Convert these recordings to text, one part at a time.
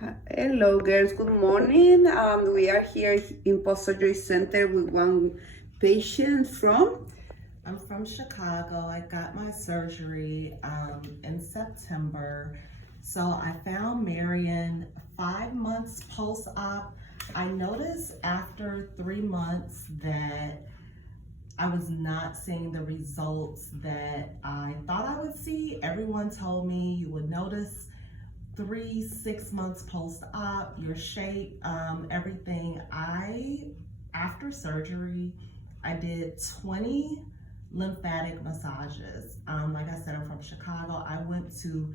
Hello, girls. Good morning. We are here in Post-Surgery Center with one patient from. I'm from Chicago. I got my surgery in September. So I found Marian 5 months post-op. I noticed after 3 months that I was not seeing the results that I thought I would see. Everyone told me you would notice 6 months post-op, your shape, everything. After surgery, I did 20 lymphatic massages. Like I said, I'm from Chicago. I went to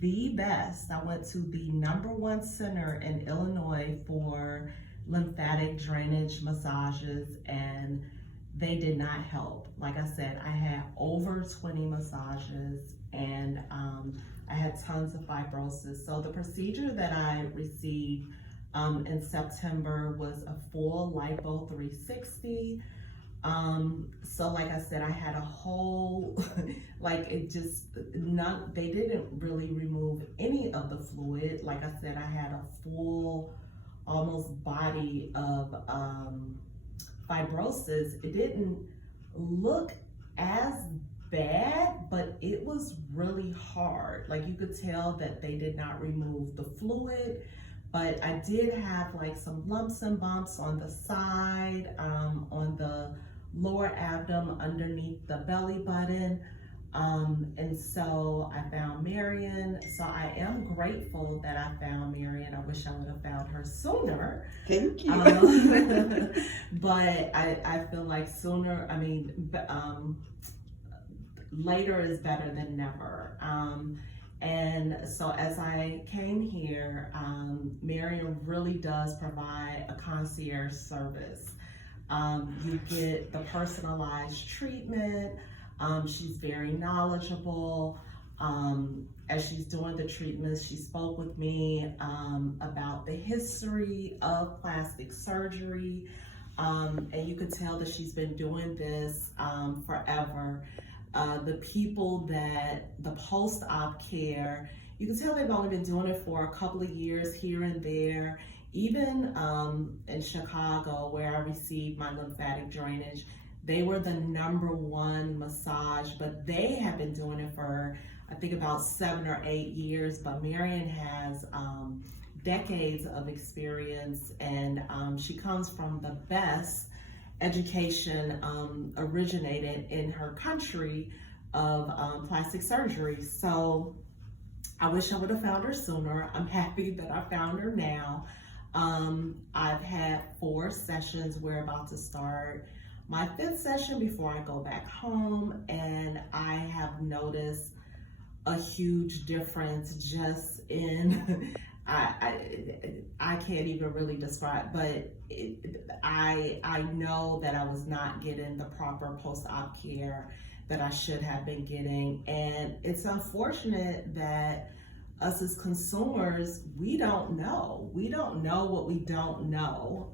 the best. I went to the #1 center in Illinois for lymphatic drainage massages, and they did not help. Like I said, I had over 20 massages, and I had tons of fibrosis. So the procedure that I received in September was a full lipo 360. So like I said, I had a whole, they didn't really remove any of the fluid. Like I said, I had a full, almost body of fibrosis. It didn't look as bad, but it was really hard. Like you could tell that they did not remove the fluid, but I did have like some lumps and bumps on the side, on the lower abdomen underneath the belly button. And so I found Marian. So I am grateful that I found Marian. I wish I would have found her sooner. Thank you. But I feel like later is better than never. And so as I came here, Marian really does provide a concierge service. You get the personalized treatment. She's very knowledgeable. As she's doing the treatments, she spoke with me about the history of plastic surgery. And you could tell that she's been doing this forever. The people the post-op care, you can tell they've only been doing it for a couple of years here and there. Even in Chicago, where I received my lymphatic drainage, they were the #1 massage, but they have been doing it for, I think, about 7 or 8 years. But Marian has decades of experience, and she comes from the best education originated in her country of plastic surgery. So I wish I would have found her sooner. I'm happy that I found her now. I've had 4 sessions. We're about to start my 5th session before I go back home, and I have noticed a huge difference just in I can't even really describe, but I know that I was not getting the proper post-op care that I should have been getting. And it's unfortunate that us as consumers, we don't know. We don't know what we don't know.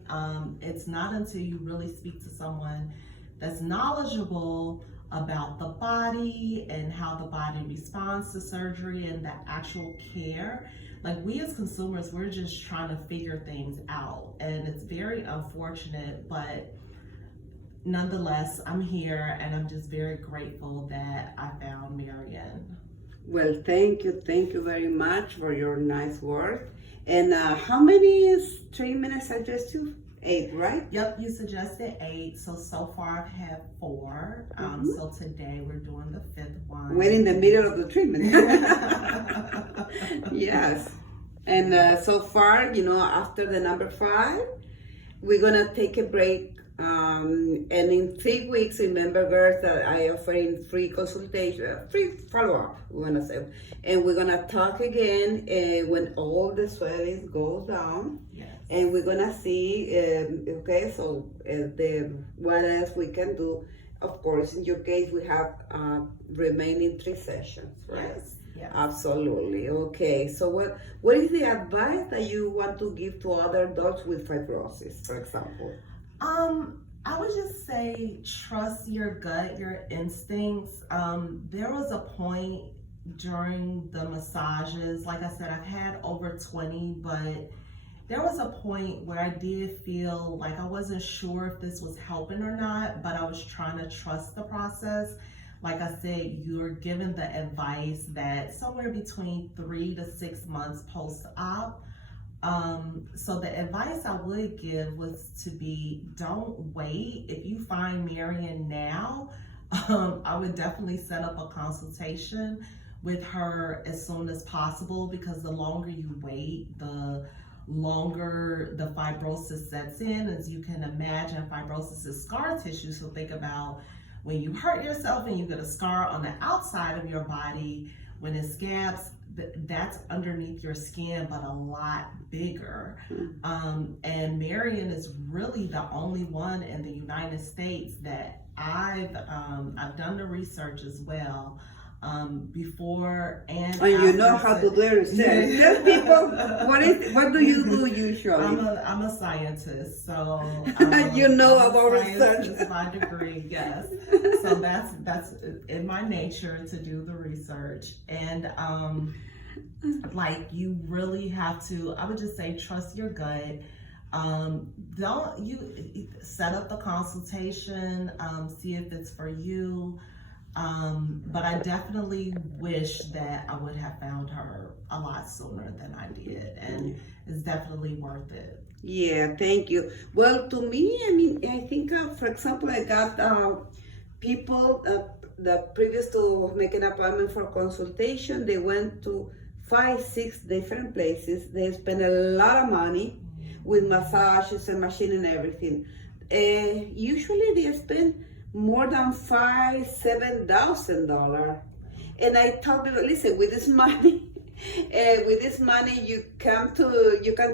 It's not until you really speak to someone that's knowledgeable about the body and how the body responds to surgery and the actual care. Like, we as consumers, we're just trying to figure things out, and it's very unfortunate, but nonetheless, I'm here, and I'm just very grateful that I found Marian. Well, thank you very much for your nice words. And how many treatment I suggest you? 8, right? Yep, you suggested 8. So far I've had 4. So today we're doing the 5th one. We're in the middle of the treatment. Yes. And so far, after the number 5, we're gonna take a break. And in 3 weeks, remember, girls, that I offer in free consultation, free follow-up, we wanna say. And we're gonna talk again when all the swelling goes down. Yes. And we're gonna see, okay, so what else we can do. Of course, in your case, we have remaining 3 sessions, right? Yes. Yes. Absolutely. Okay. So what is the advice that you want to give to other adults with fibrosis, for example? I would just say trust your gut, your instincts. There was a point during the massages, like I said, I've had over 20, but there was a point where I did feel like I wasn't sure if this was helping or not, but I was trying to trust the process. Like I said, you're given the advice that somewhere between 3 to 6 months post-op. So the advice I would give was to be, don't wait. If you find Marian now, I would definitely set up a consultation with her as soon as possible, because the longer you wait, the longer the fibrosis sets in. As you can imagine, fibrosis is scar tissue. So think about when you hurt yourself and you get a scar on the outside of your body, when it scabs, that's underneath your skin, but a lot bigger. And Marian is really the only one in the United States that I've done the research as well. Before and you know how to do research. Tell people what do you do usually? I'm a scientist, so you know I'm about research. research. My degree, yes. So that's in my nature to do the research, and like you really have to. I would just say trust your gut. Don't you set up the consultation, see if it's for you. But I definitely wish that I would have found her a lot sooner than I did, and it's definitely worth it. Yeah, thank you. Well, to me, I mean, I think, for example, I got people that previous to make an appointment for consultation, they went to 5-6 different places. They spent a lot of money with massages and machine and everything. Usually they spend more than $5,000-7,000, and I tell people, listen, with this money, you can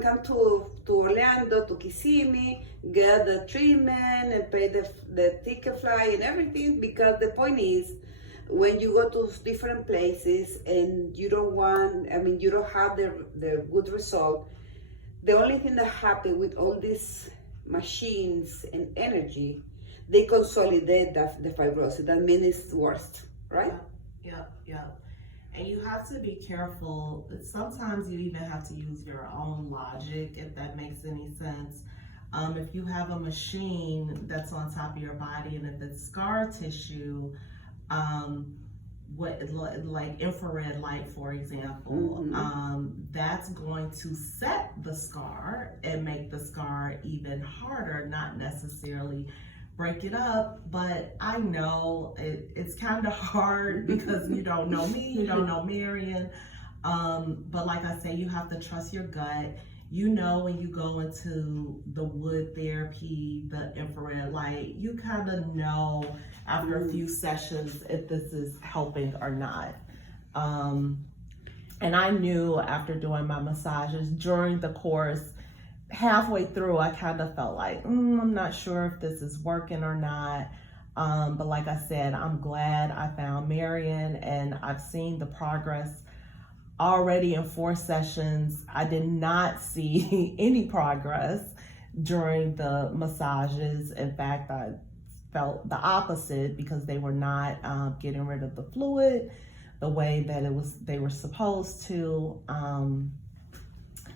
come to Orlando, to Kissimmee, get the treatment and pay the ticket fly and everything. Because the point is, when you go to different places and you don't have the good result, the only thing that happens with all these machines and energy, they consolidate the fibrosis. That means it's worse, right? Yeah. And you have to be careful. Sometimes you even have to use your own logic, if that makes any sense. If you have a machine that's on top of your body, and if it's scar tissue, like infrared light, for example, that's going to set the scar and make the scar even harder, not necessarily break it up. But I know it's kind of hard because you don't know me, you don't know Marian. But like I say, you have to trust your gut. You know, when you go into the wood therapy, the infrared light, you kind of know after a few sessions if this is helping or not. And I knew after doing my massages during the course, halfway through, I kind of felt like, I'm not sure if this is working or not. But like I said, I'm glad I found Marian, and I've seen the progress already in 4 sessions. I did not see any progress during the massages. In fact, I felt the opposite, because they were not getting rid of the fluid the way that they were supposed to.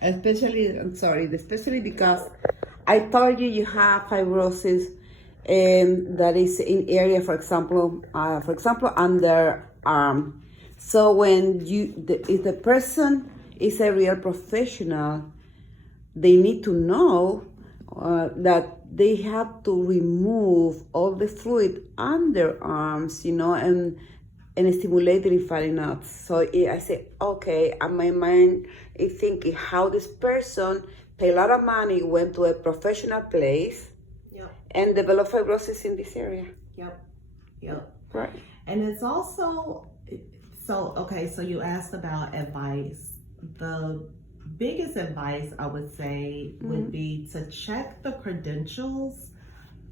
Especially because I told you have fibrosis that is in area, for example, underarm. So when if the person is a real professional, they need to know that they have to remove all the fluid underarms, and stimulate the lymphatic nodes. So I say, okay, and my mind is thinking how this person paid a lot of money, went to a professional place, and developed fibrosis in this area. Yep. Right. And it's also, so you asked about advice. The biggest advice I would say would be to check the credentials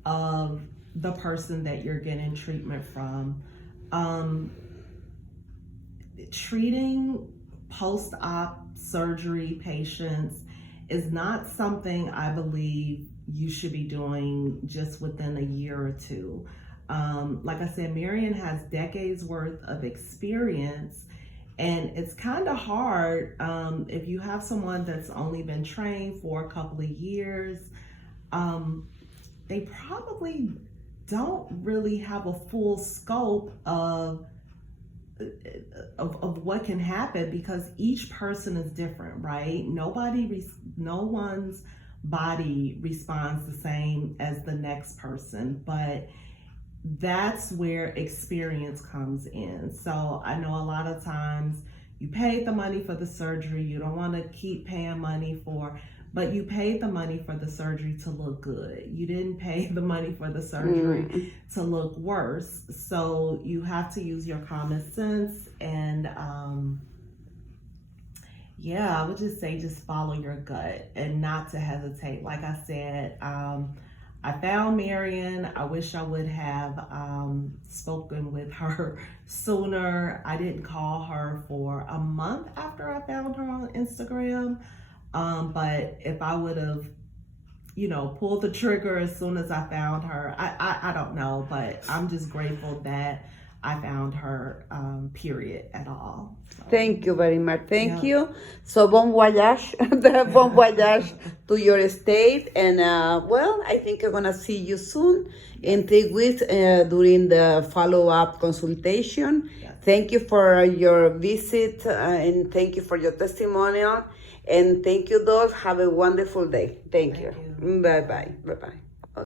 of the person that you're getting treatment from. Treating post-op surgery patients is not something I believe you should be doing just within a year or two. Like I said, Marian has decades worth of experience, And it's kind of hard if you have someone that's only been trained for a couple of years. They probably don't really have a full scope of what can happen, because each person is different, right? No one's body responds the same as the next person, but that's where experience comes in. So I know a lot of times you paid the money for the surgery, you don't want to keep paying money but you paid the money for the surgery to look good. You didn't pay the money for the surgery to look worse. So you have to use your common sense, and I would just say just follow your gut and not to hesitate. Like I said, I found Marian. I wish I would have spoken with her sooner. I didn't call her for a month after I found her on Instagram. But if I would have, pulled the trigger as soon as I found her, I don't know, but I'm just grateful that I found her, period, at all. So, thank you very much. Thank you. So bon voyage, bon voyage to your state. And I think I'm going to see you soon in 3 weeks during the follow-up consultation. Yes. Thank you for your visit and thank you for your testimonial. And thank you, dolls. Have a wonderful day. Thank you. Bye-bye. Bye-bye.